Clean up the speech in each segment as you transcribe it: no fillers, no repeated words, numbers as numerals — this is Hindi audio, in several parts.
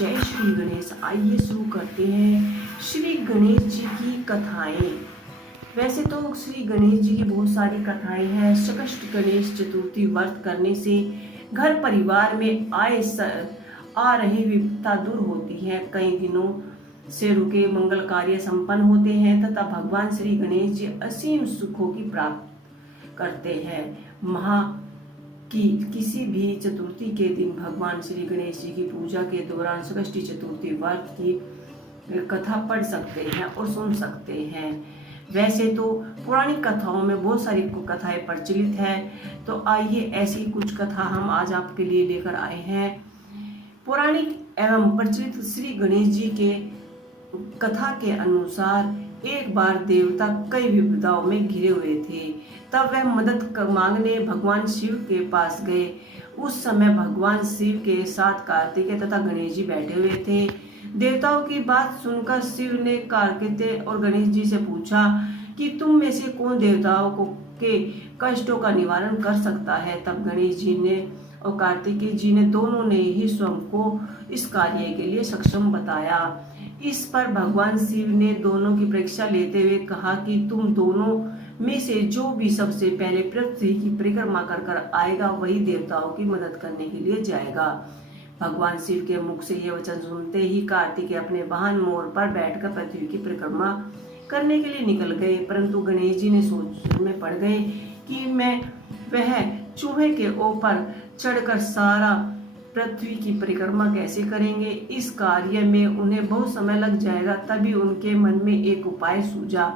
जय श्री गणेश। आइए शुरू करते हैं श्री गणेश जी की कथाएं। वैसे तो श्री गणेश जी की बहुत सारी कथाएं हैं। संकष्टी गणेश चतुर्थी व्रत करने से घर परिवार में आ रही विपदा दूर होती है। कई दिनों से रुके मंगल कार्य संपन्न होते हैं तथा भगवान श्री गणेश जी असीम सुखों की प्राप्त करते हैं। कि किसी भी चतुर्थी के दिन भगवान श्री गणेश जी की पूजा के दौरान संकष्टी चतुर्थी व्रत की कथा पढ़ सकते हैं और सुन सकते हैं। वैसे तो पौराणिक कथाओं में बहुत सारी कथाएं प्रचलित हैं, तो आइए ऐसी कुछ कथा हम आज आपके लिए लेकर आए हैं। पौराणिक एवं प्रचलित श्री गणेश जी के कथा के अनुसार एक बार देवता कई विपदाओं में घिरे हुए थे। तब वह मदद मांगने भगवान शिव के पास गए। उस समय भगवान शिव के साथ कार्तिकेय तथा गणेश जी बैठे हुए थे। देवताओं की बात सुनकर शिव ने कार्तिकेय और गणेश जी से पूछा कि तुम में से कौन देवताओं को के कष्टों का निवारण कर सकता है। तब गणेश जी ने और कार्तिकेय जी ने दोनों ने ही स्वयं को इस कार्य के लिए सक्षम बताया। इस पर भगवान शिव ने दोनों की परीक्षा लेते हुए कहा कि तुम दोनों में से जो भी सबसे पहले पृथ्वी की परिक्रमा कर आएगा वही देवताओं की मदद करने के लिए जाएगा। भगवान शिव के मुख से यह वचन सुनते ही कार्तिकेय अपने वाहन मोर पर बैठकर पृथ्वी की परिक्रमा करने के लिए निकल गए, परंतु गणेश जी ने सोच में पड़ गए कि वह चूहे के ऊपर चढ़कर सारा पृथ्वी की परिक्रमा कैसे करेंगे। इस कार्य में उन्हें बहुत समय लग जाएगा। तभी उनके मन में एक उपाय सूझा।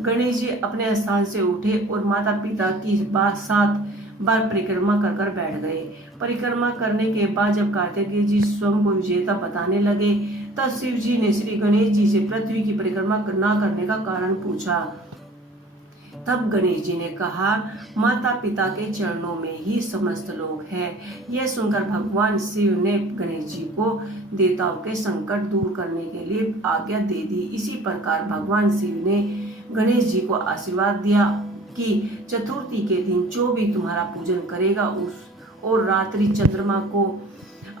गणेश जी अपने स्थान से उठे और माता पिता की 7 बार परिक्रमा कर बैठ गए। परिक्रमा करने के बाद जब कार्तिकेय जी स्वयं को विजेता बताने लगे, तब शिव जी ने श्री गणेश जी से पृथ्वी की परिक्रमा न करने का कारण पूछा। तब गणेश जी ने कहा, माता पिता के चरणों में ही समस्त लोग हैं। यह सुनकर भगवान शिव ने गणेश जी को देवताओं के संकट दूर करने के लिए आज्ञा दे दी। इसी प्रकार भगवान शिव ने गणेश जी को आशीर्वाद दिया कि चतुर्थी के दिन जो भी तुम्हारा पूजन करेगा और रात्रि चंद्रमा को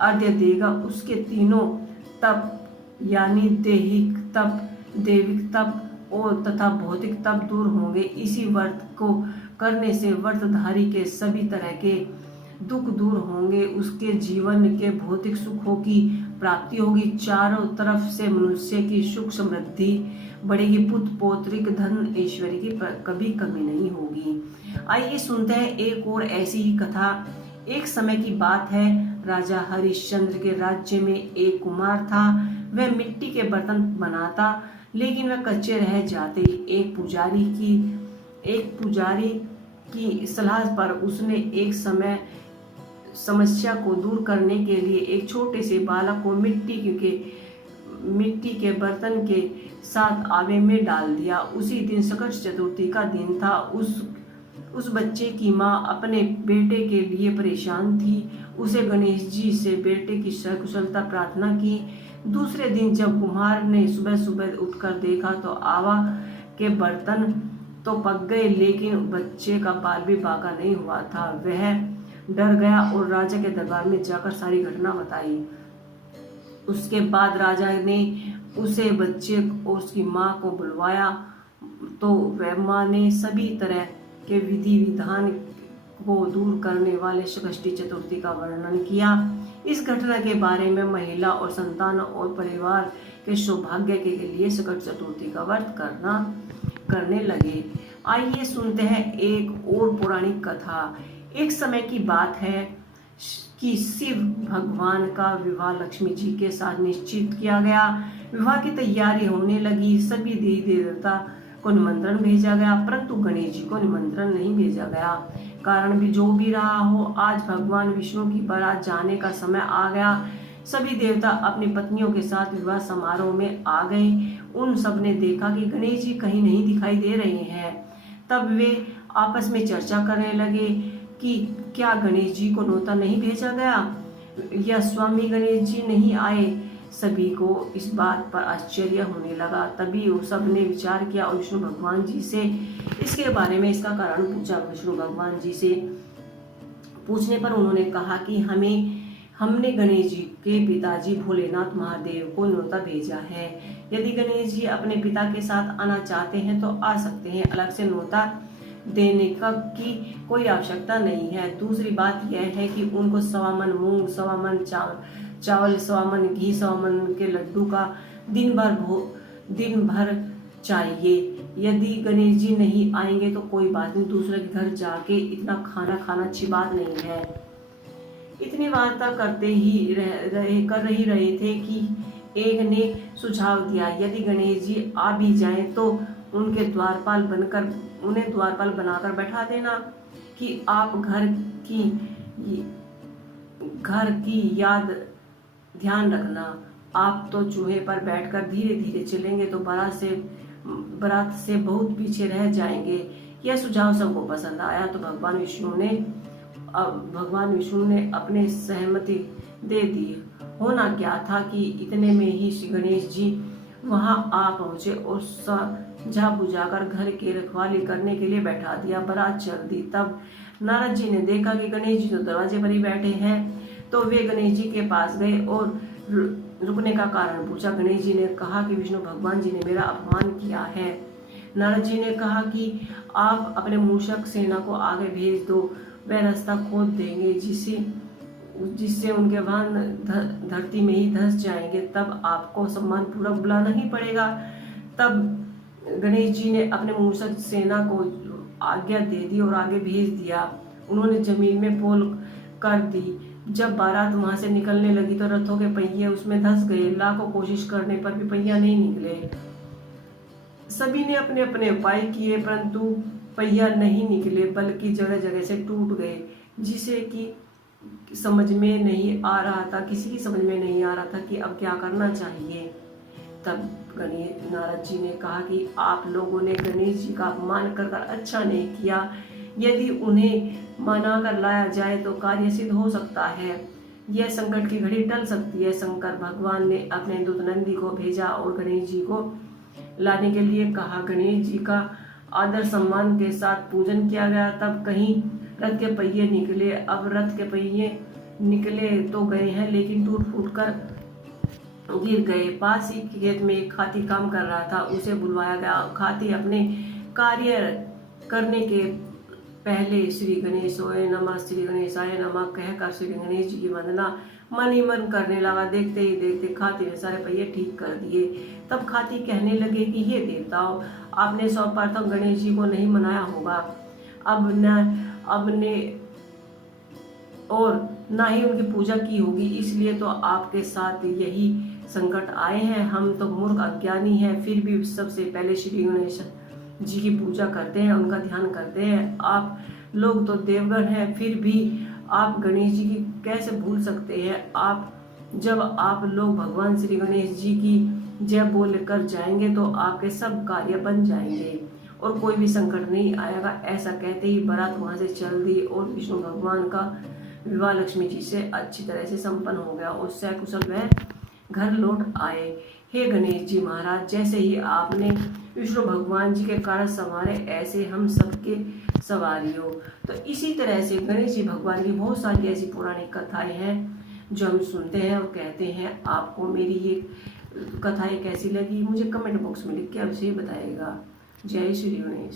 अर्घ्य देगा, उसके तीनों तप यानी दैहिक तप, दैविक तप और तथा भौतिक तप दूर होंगे। इसी व्रत को करने से व्रतधारी के सभी तरह के दुख दूर होंगे, उसके जीवन के भौतिक सुखों की प्राप्ति होगी, चारों तरफ से मनुष्य की सुख समृद्धि बढ़ेगी, पुत्र पौत्रिक धन ऐश्वर्य की कभी कमी नहीं होगी। आइए सुनते हैं एक और ऐसी ही कथा। एक समय की बात है, राजा हरिश्चंद्र के राज्य में एक कुमार था। वह मिट्टी के बर्तन बनाता, लेकिन वह कच्चे रह जाते। एक पुजारी की सलाह पर उसने एक समय समस्या को दूर करने के लिए एक छोटे से बालक को मिट्टी के बर्तन के साथ आवे में डाल दिया। उसी दिन संकष्टी चतुर्थी का दिन था। उस बच्चे की माँ अपने बेटे के लिए परेशान थी। उसे गणेश जी से बेटे की सकुशलता प्रार्थना की। दूसरे दिन जब कुम्हार ने सुबह सुबह उठकर देखा तो आवा के बर्तन तो पक गए, लेकिन बच्चे का बाल भी बाका नहीं हुआ था। वह डर गया और राजा के दरबार में जाकर सारी घटना बताई। उसके बाद राजा ने उसे बच्चे और उसकी माँ को बुलवाया, तो वह माँ ने सभी तरह के विधि विधान को दूर करने वाले संकष्टी चतुर्थी का वर्णन किया। इस घटना के बारे में महिला और संतान और परिवार के सौभाग्य के लिए संकष्टी चतुर्थी का व्रत करने लगे। आइए सुनते हैं एक और पौराणिक कथा। एक समय की बात है कि शिव भगवान का विवाह लक्ष्मी जी के साथ निश्चित किया गया। विवाह की तैयारी होने लगी। सभी देवी देवता को निमंत्रण भेजा गया, परंतु गणेश जी को निमंत्रण नहीं भेजा गया। कारण भी जो भी रहा हो, आज भगवान विष्णु की बारात जाने का समय आ गया। सभी देवता अपनी पत्नियों के साथ विवाह समारोह में आ गए। उन सब ने देखा कि गणेश जी कहीं नहीं दिखाई दे रहे हैं। तब वे आपस में चर्चा करने लगे कि क्या गणेश जी को न्योता नहीं भेजा गया या स्वामी गणेश जी नहीं आए। सभी को इस बात पर आश्चर्य होने लगा। तभी वो सब ने विचार किया और विष्णु भगवान जी से इसके बारे में इसका कारण पूछा। विष्णु भगवान जी से पूछने पर उन्होंने कहा कि हमें हमने गणेश जी के पिताजी भोलेनाथ महादेव को न्योता भेजा है। यदि गणेश जी अपने पिता के साथ आना चाहते हैं तो आ सकते हैं, अलग से न्योता देने की कोई आवश्यकता नहीं है। दूसरी बात यह है कि उनको 1.25 मन मूंग, 1.25 मन चावल, 1.25 मन घी, 1.25 मन के लड्डू का दिन भर चाहिए। यदि गणेश जी नहीं आएंगे तो कोई बात नहीं, दूसरे के घर जाके इतना खाना खाना अच्छी बात नहीं है। इतनी वार्ता करते ही रहे थे कि एक ने सुझाव दिया, यदि गणेश जी आ भी जाएं तो उन्हें द्वारपाल बनाकर बैठा देना कि आप घर की याद ध्यान रखना। आप तो चूहे पर बैठकर धीरे धीरे चलेंगे तो बारात से बहुत पीछे रह जाएंगे। यह सुझाव सबको पसंद आया तो भगवान विष्णु ने अपने सहमति दे दी। होना क्या था कि इतने में ही श्री गणेश जी वहां आ पहुंचे और सजा बुझाकर घर की रखवाली करने के लिए बैठा दिया। बारात चल दी। तब नारद जी ने देखा कि गणेश जी तो दरवाजे पर ही बैठे हैं, तो वे गणेश जी के पास गए और रुकने का कारण पूछा। गणेश जी ने कहा कि विष्णु भगवान जी ने मेरा अपमान किया है। नारद जी ने कहा कि आप अपने मूषक सेना को आगे भेज दो, वह रास्ता खोद देंगे जिससे उनके वाहन धरती में ही धंस जाएंगे, तब आपको सम्मान पूर्वक बुलाना ही पड़ेगा। तब गणेश जी ने अपने मूषक सेना को आज्ञा दे दी और आगे भेज दिया। उन्होंने जमीन में पोल कर दी। जब बारात वहां से निकलने लगी तो रथों के पहिए उसमें धंस गए। लाखों कोशिश करने पर भी पहिया नहीं निकले। सभी ने अपने अपने उपाय किए परंतु पहिया नहीं निकले, बल्कि जगह जगह से टूट गए, जिसे कि समझ में नहीं आ रहा था, किसी की समझ में नहीं आ रहा था कि अब क्या करना चाहिए। तब नारद जी ने कहा कि आप लोगों ने गणेश जी का अपमान कर अच्छा नहीं किया। यदि उन्हें मना कर लाया जाए तो कार्य सिद्ध हो सकता है, यह संकट की घड़ी टल सकती है। शंकर भगवान ने अपने दूत नंदी को भेजा और गणेश जी को लाने के लिए कहा। गणेश जी का आदर सम्मान के साथ पूजन किया गया। तब कहीं रथ के पहिए निकले। अब रथ के पहिए निकले तो गए हैं, लेकिन टूट फूट कर गिर गए। पास ही खेत में एक हाथी काम कर रहा था, उसे बुलवाया गया। हाथी अपने कार्य करने के पहले श्री गणेशाय नमः, श्री गणेशाय नमः कहकर श्री गणेश जी की वंदना मन ही मन करने लगा। देखते ही देखते खाती ने सारे पहिए ठीक कर दिए। तब खाती कहने लगे कि हे देवताओं, आपने सर्वप्रथम गणेश जी को नहीं मनाया होगा, अब ने और ना ही उनकी पूजा की होगी, इसलिए तो आपके साथ यही संकट आए हैं। हम तो मूर्ख अज्ञानी हैं, फिर भी सबसे पहले श्री गणेश जी की पूजा करते हैं, उनका ध्यान करते हैं। आप लोग तो देवगण हैं, फिर भी आप गणेश जी की कैसे भूल सकते हैं। जब आप लोग भगवान श्री गणेश जी की जय बोल कर जाएंगे तो आपके सब कार्य बन जाएंगे और कोई भी संकट नहीं आएगा। ऐसा कहते ही बारात वहां से चल दी और विष्णु भगवान का विवाह लक्ष्मी जी से अच्छी तरह से संपन्न हो गया और सकुशल वह घर लौट आए। हे गणेश जी महाराज, जैसे ही आपने विष्णु भगवान जी के कार्य संवारे, ऐसे हम सबके सवारियों। तो इसी तरह से गणेश जी भगवान की बहुत सारी ऐसी पौराणिक कथाएं हैं जो हम सुनते हैं और कहते हैं। आपको मेरी ये कथाएं कैसी लगी मुझे कमेंट बॉक्स में लिख के अवश्य बताइएगा। जय श्री गणेश।